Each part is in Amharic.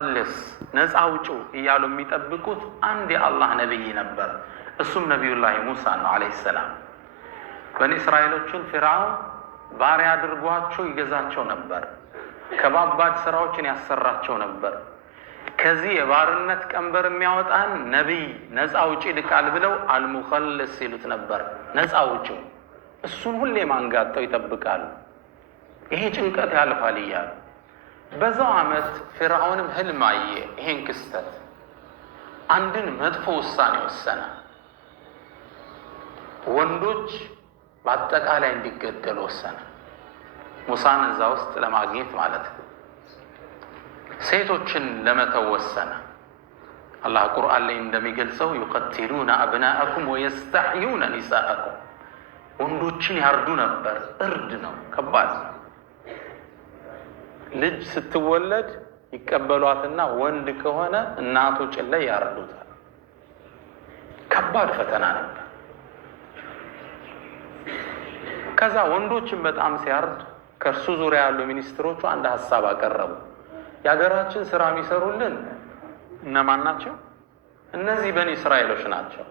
ልስ ነፃ አውጪ እያሉ የሚጠብቁት አንድ የአላህ ነብይ ነበር። እሱም ነቢዩላህ ሙሳ ነው አለይሂ ሰላም። በኒ እስራኤሎችን ፊርዓውን ባሪያ አድርጓቸው ይገዛቸው ነበር። ከባባድ ስራዎችን ያሰራቸው ነበር። ከዚህ የባርነት ቀንበር የሚያወጣን ነቢይ ነፃ አውጪ ልቃል ብለው አልሙኸልስ ይሉት ነበር። ነፃ አውጪው እሱን ሁሌ ማንጋጠው ይጠብቃሉ። ይሄ ጭንቀት ያልፋል እያሉ በዛው ዓመት ፊርዓውንም ህልም አየ። ይሄን ክስተት አንድን መጥፎ ውሳኔ ወሰነ። ወንዶች በአጠቃላይ እንዲገደሉ ወሰነ። ሙሳን እዛ ውስጥ ለማግኘት ማለት ነው። ሴቶችን ለመተው ወሰነ። አላህ ቁርአን ላይ እንደሚገልጸው ዩቀትሉነ አብናአኩም ወየስተሕዩነ ኒሳአኩም፣ ወንዶችን ያርዱ ነበር። እርድ ነው፣ ከባድ ነው። ልጅ ስትወለድ ይቀበሏትና ወንድ ከሆነ እናቱ ጭን ላይ ያርዱታል። ከባድ ፈተና ነበር። ከዛ ወንዶችን በጣም ሲያርድ ከእርሱ ዙሪያ ያሉ ሚኒስትሮቹ አንድ ሀሳብ አቀረቡ። የሀገራችን ስራ የሚሰሩልን እነማን ናቸው? እነዚህ በኒ እስራኤሎች ናቸው።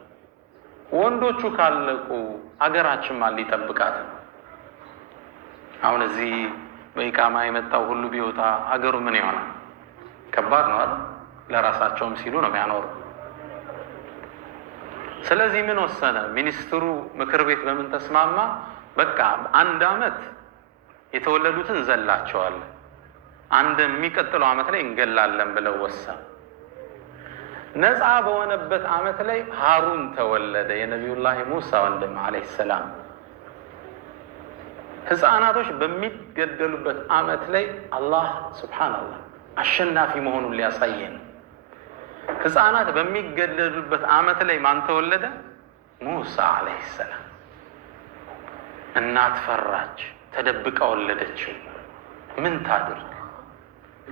ወንዶቹ ካለቁ አገራችን ማን ሊጠብቃት ነው? አሁን እዚህ በኢቃማ የመጣው ሁሉ ቢወጣ አገሩ ምን ይሆናል? ከባድ ነው አይደል? ለራሳቸውም ሲሉ ነው የሚያኖሩ። ስለዚህ ምን ወሰነ ሚኒስትሩ? ምክር ቤት በምን ተስማማ? በቃ አንድ አመት የተወለዱትን እንዘላቸዋለን፣ አንድ የሚቀጥለው አመት ላይ እንገላለን ብለው ወሰኑ። ነፃ በሆነበት አመት ላይ ሃሩን ተወለደ፣ የነቢዩላህ ሙሳ ወንድም አለይሂ ሰላም። ህፃናቶች በሚገደሉበት አመት ላይ አላህ ሱብሓነላህ አሸናፊ መሆኑን ሊያሳየን፣ ህፃናት በሚገደሉበት አመት ላይ ማን ተወለደ? ሙሳ አለይሂ ሰላም። እናት ፈራች፣ ተደብቃ ወለደችው። ምን ታድርግ?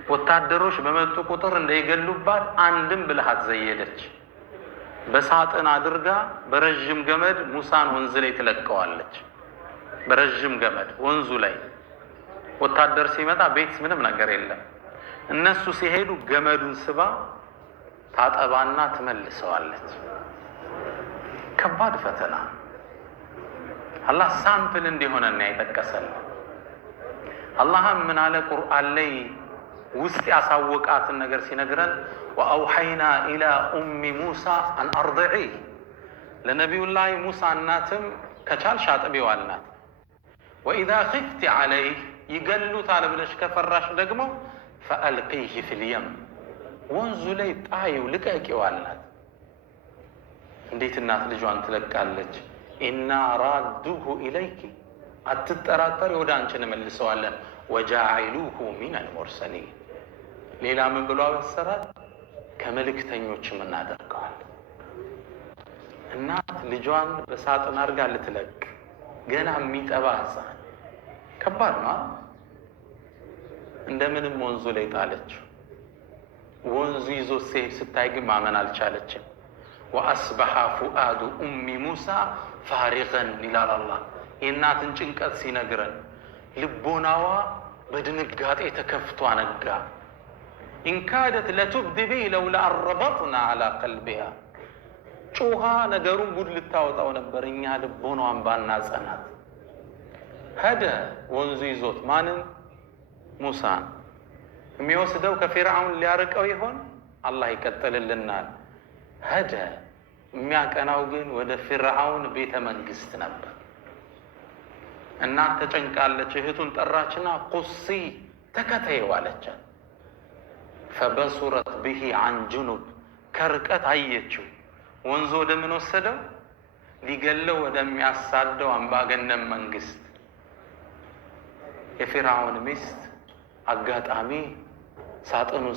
ወታደሮች በመጡ ቁጥር እንዳይገሉባት አንድም ብልሃት ዘየደች። በሳጥን አድርጋ በረዥም ገመድ ሙሳን ወንዝ ላይ ትለቀዋለች። በረዥም ገመድ ወንዙ ላይ ወታደር ሲመጣ ቤት ምንም ነገር የለም። እነሱ ሲሄዱ ገመዱን ስባ ታጠባና ትመልሰዋለች። ከባድ ፈተና። አላህ ሳምፕል እንዲሆነና የጠቀሰልን። አላህም ምን አለ ቁርአን ላይ ውስጥ ያሳወቃትን ነገር ሲነግረን ወአውሐይና ኢላ ኡሚ ሙሳ አን አርድዒ፣ ለነቢዩላህ ሙሳ እናትም ከቻልሽ አጥቢው አልናት። ወኢዛ ኺፍቲ ዐለይህ፣ ይገሉታል ብለሽ ከፈራሽ ደግሞ ፈአልቂህ ፊልየም፣ ወንዙ ላይ ጣዪው ልቀቂው አልናት። እንዴት እናት ልጇን ትለቃለች? ኢና ራዱሁ ኢለይኪ፣ አትጠራጠሪ ወደ አንቺ እንመልሰዋለን። ወጃዒሉሁ ሚነል ሙርሰሊን፣ ሌላ ምን ብሎ አበሰራት? ከመልእክተኞችም እናደርገዋለን። እናት ልጇን በሳጥን አድርጋ ልትለቅ፣ ገና የሚጠባ ሕፃን። ከባድ ነው። እንደምንም ወንዙ ላይ ጣለችው። ወንዙ ይዞ ሲሄድ ስታይ ግን ማመን አልቻለችም። ወአስበሐ ፉአዱ ኡሚ ሙሳ ፋሪገን ይላል አላህ። የእናትን ጭንቀት ሲነግረን ልቦናዋ በድንጋጤ ተከፍቶ አነጋ። ኢንካደት ለቱብዲ ቢህ ለውላ አረበጥና አላ ቀልቢሃ፣ ጩሃ ነገሩን ጉድ ልታወጣው ነበር፣ እኛ ልቦናዋን ባናጸናት። ሄደ ወንዙ ይዞት ማንን? ሙሳን። የሚወስደው ከፊርዓውን ሊያርቀው ይሆን? አላህ ይቀጥልልናል። ሄደ። የሚያቀናው ግን ወደ ፊርዓውን ቤተ መንግስት ነበር። እናት ተጨንቃለች። እህቱን ጠራችና ቁሲ ተከተይው አለቻት። ፈበሱረት ብሂ አን ጁኑብ፣ ከርቀት አየችው። ወንዙ ወደ ምን ወሰደው? ሊገለው ወደሚያሳደው አምባገነን መንግስት። የፊርዓውን ሚስት አጋጣሚ ሳጥኑን